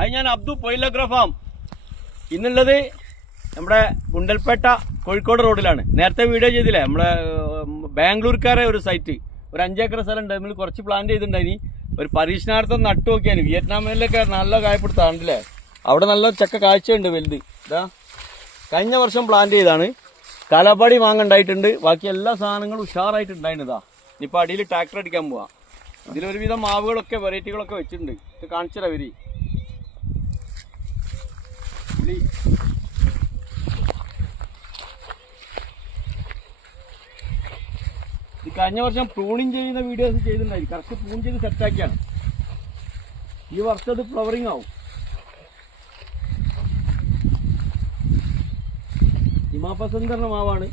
അത് ഞാൻ അബ്ദു പൊയിലഗ്ര ഫാം. ഇന്നുള്ളത് നമ്മുടെ ഗുണ്ടൽപേട്ട കോഴിക്കോട് റോഡിലാണ്. നേരത്തെ വീഡിയോ ചെയ്തില്ലേ, നമ്മുടെ ബാംഗ്ലൂർക്കാരെ ഒരു സൈറ്റ്, ഒരു 5 ഏക്കർ സ്ഥലം ഉണ്ട്. നമ്മൾ കുറച്ച് പ്ലാൻ ചെയ്തിട്ടുണ്ടായിനി. ഒരു പരീക്ഷണാർത്ഥം നട്ടു നോക്കിയാൽ വിയറ്റ്നാമിലൊക്കെ നല്ല കായപ്പെടുത്താണ്ടല്ലേ. അവിടെ നല്ല ചക്ക കാഴ്ചയുണ്ട് വലുത്. ഇതാ കഴിഞ്ഞ വർഷം പ്ലാൻ ചെയ്താണ്. കലപടി മാങ്ങണ്ടായിട്ടുണ്ട്. ബാക്കി എല്ലാ സാധനങ്ങളും ഉഷാറായിട്ടുണ്ടായിരുന്നു. ഇതാ ഇനിയിപ്പോൾ അടിയിൽ ട്രാക്ടർ അടിക്കാൻ പോവാം. ഇതിലൊരുവിധം മാവുകളൊക്കെ വെറൈറ്റികളൊക്കെ വെച്ചിട്ടുണ്ട്. ഇത് കാണിച്ചതാ വരി. ഇത് കഴിഞ്ഞ വർഷം പ്രൂണിങ് ചെയ്യുന്ന വീഡിയോസ് ചെയ്തിട്ടുണ്ടായി. കറക്റ്റ് പ്രൂൺ ചെയ്ത് സെറ്റാക്കിയാണ്. ഈ വർഷം അത് ഫ്ലവറിങ് ആവും. ഹിമാപസന്ത് എന്ന മാവാണ്.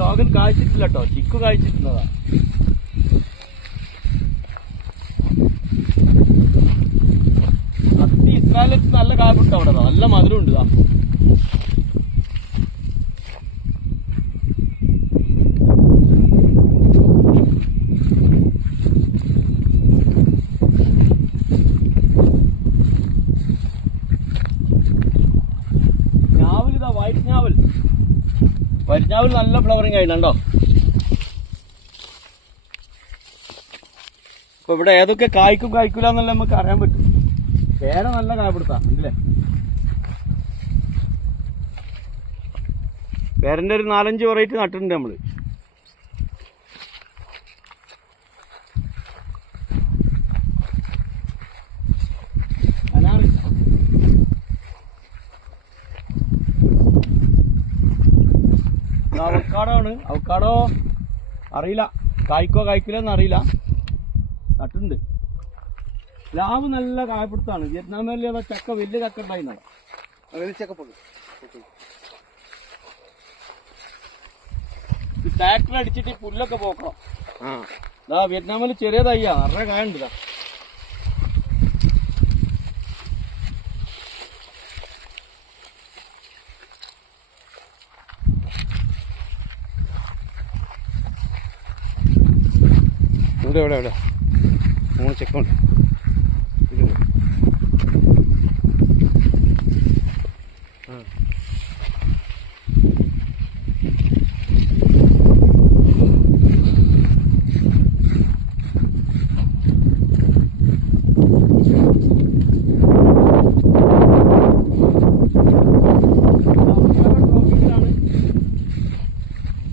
ലോകൻ കായ്ച്ചിട്ടില്ല കേട്ടോ, ചിക്കു കായ്ച്ചിട്ടുള്ളതാ. അത്തി ഇസ്രായേലത്ത് നല്ല കായ്പിട്ട അവിടെ, നല്ല മധുരം ഉണ്ട്. ഞാവലിതാ, വൈറ്റ് ഞാവൽ. വരിഞ്ഞാവിൽ നല്ല ഫ്ലവറിങ് ആയിട്ടുണ്ടോ. അപ്പൊ ഇവിടെ ഏതൊക്കെ കായ്ക്കും കായ്ക്കൂല എന്നല്ല നമുക്ക് അറിയാൻ പറ്റും. പേര നല്ല കായപ്പെടുത്താം ഉണ്ടല്ലേ. പേരന്റെ ഒരു 4-5 വെറൈറ്റി നട്ടിട്ടുണ്ട് നമ്മള്. അവക്കാടോ ആണ്. അവക്കാടോ അറിയില്ല, കായ്ക്കോ കായ്ക്കില്ലെന്ന് അറിയില്ല. നട്ടുണ്ട്. പ്ലാവ് നല്ല കായപ്പെടുത്താണ്. വിയറ്റ്നാമിലെ ചക്ക വലിയ ചക്ക ഉണ്ടായിരുന്ന ട്രാക്ടർ അടിച്ചിട്ട് ഈ പുല്ലൊക്കെ പോക്കണം. വിയറ്റ്നാമിൽ ചെറിയ തയ്യാ, നിറയെ കായുണ്ട്. ഇവിടെ 3 ചെക്കുണ്ട്.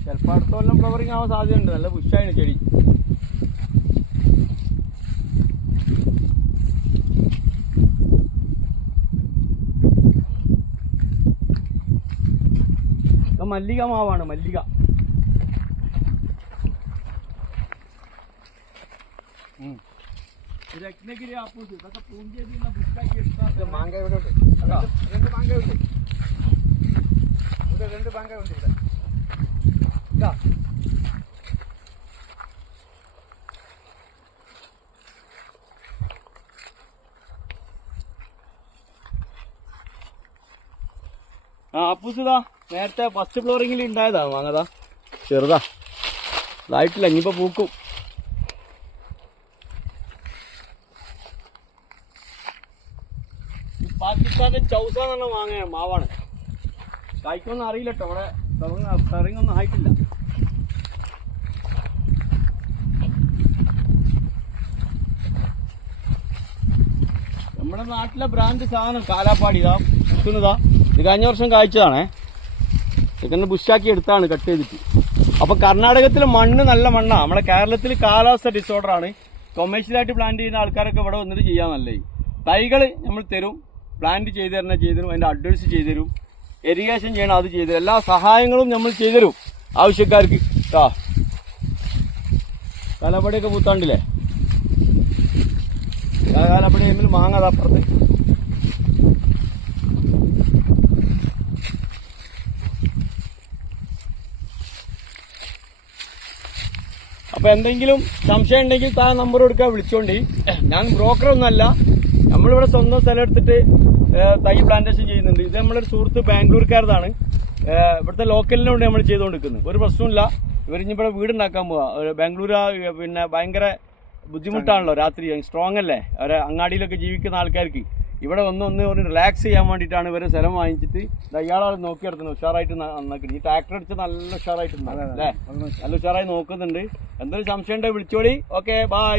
ചിലപ്പോൾ അടുത്ത കൊല്ലം ഫ്ലവറിങ് ആവാൻ സാധ്യതയുണ്ട്. നല്ല ബുഷാണ് ചെടി. മല്ലിക മാവാണ്, മല്ലിക. രത്നഗിരി ആപ്പൂസ് ഇതൊക്കെ പൂഞ്ചേരിയുള്ള ബുക്കാക്കി എടുത്താൽ മാങ്ക ഇവിടെ ഉണ്ട്. 2 മാങ്ക ഉണ്ട്. ഇവിടെ 2 മാങ്ക ഉണ്ട്. ഇവിടെ ആപ്പൂസിതാ നേരത്തെ ഫസ്റ്റ് ഫ്ലോറിങ്ങിൽ ഉണ്ടായതാ മാങ്ങതാ, ചെറുതാ, ഇതായിട്ടില്ല. ഇനിയിപ്പോ പൂക്കും. പാകിസ്ഥാന്റെ ചൗസ എന്ന് പറഞ്ഞ മാങ്ങ മാവാണ്. കായ്ക്കൊന്നും അറിയില്ല കേട്ടോ. അവിടെ ഫ്ലവറിങ്ങൊന്നും ആയിട്ടില്ല. നമ്മുടെ നാട്ടിലെ ബ്രാൻഡ് സാധനം കാലാപ്പാടി. ഇതാ നിൽക്കുന്നതാ. ഇത് കഴിഞ്ഞ വർഷം കായ്ച്ചതാണേ. ഇതൊക്കെ ബുഷാക്കി എടുത്താണ് കട്ട് ചെയ്തിട്ട്. അപ്പൊ കർണാടകത്തിലെ മണ്ണ് നല്ല മണ്ണാണ്. നമ്മുടെ കേരളത്തിൽ കാലാവസ്ഥ ഡിസോർഡറാണ്. കൊമേഴ്ഷ്യലായിട്ട് പ്ലാന്റ് ചെയ്യുന്ന ആൾക്കാരൊക്കെ ഇവിടെ വന്നിട്ട് ചെയ്യാന്നല്ലേ. തൈകൾ നമ്മൾ തരും, പ്ലാന്റ് ചെയ്ത് തരണം, ചെയ്തുതരും. അതിന്റെ അഡ്വൈസ് ചെയ്തുതരും, ഇറിഗേഷൻ ചെയ്യണം, അത് ചെയ്തുതരും. എല്ലാ സഹായങ്ങളും നമ്മൾ ചെയ്തുതരും ആവശ്യക്കാർക്ക്. കാലാപ്പടിയൊക്കെ പൂത്താണ്ടില്ലേ. കാലാപ്പടി ടൈമിൽ മാങ്ങ അപ്പുറത്ത്. അപ്പൊ എന്തെങ്കിലും സംശയം ഉണ്ടെങ്കിൽ താൻ നമ്പർ കൊടുക്കാൻ വിളിച്ചോണ്ടി. ഞാൻ ബ്രോക്കറൊന്നല്ല, നമ്മളിവിടെ സ്വന്തം സ്ഥലം എടുത്തിട്ട് തൈ പ്ലാന്റേഷൻ ചെയ്യുന്നുണ്ട്. ഇത് നമ്മളൊരു സുഹൃത്ത് ബാംഗ്ലൂർക്കാരതാണ്. ഇവിടുത്തെ ലോക്കലിനോട് നമ്മൾ ചെയ്തുകൊണ്ടിരിക്കുന്നത്. ഒരു പ്രശ്നമില്ല. ഇവരിഞ്ഞിവിടെ വീടുണ്ടാക്കാൻ പോവാ. ബാംഗ്ലൂർ പിന്നെ ഭയങ്കര ബുദ്ധിമുട്ടാണല്ലോ രാത്രി, സ്ട്രോങ് അല്ലേ, അവരെ അങ്ങാടിയിലൊക്കെ ജീവിക്കുന്ന ആൾക്കാർക്ക്. ഇവിടെ ഒന്ന് റിലാക്സ് ചെയ്യാൻ വേണ്ടിയിട്ടാണ് ഇവരെ സ്ഥലം വാങ്ങിച്ചിട്ട് ഇയാളാൾ നോക്കി നടത്തുന്നത്. ഉഷാറായിട്ട് നന്നാക്കി. ഈ ട്രാക്ടർ അടിച്ച് നല്ല ഉഷാറായിട്ടുണ്ടാവും അല്ലേ, നല്ല ഉഷാറായി നോക്കുന്നുണ്ട്. എന്തൊരു സംശയം ഉണ്ടെങ്കിൽ വിളിച്ചോളി. Okay, by.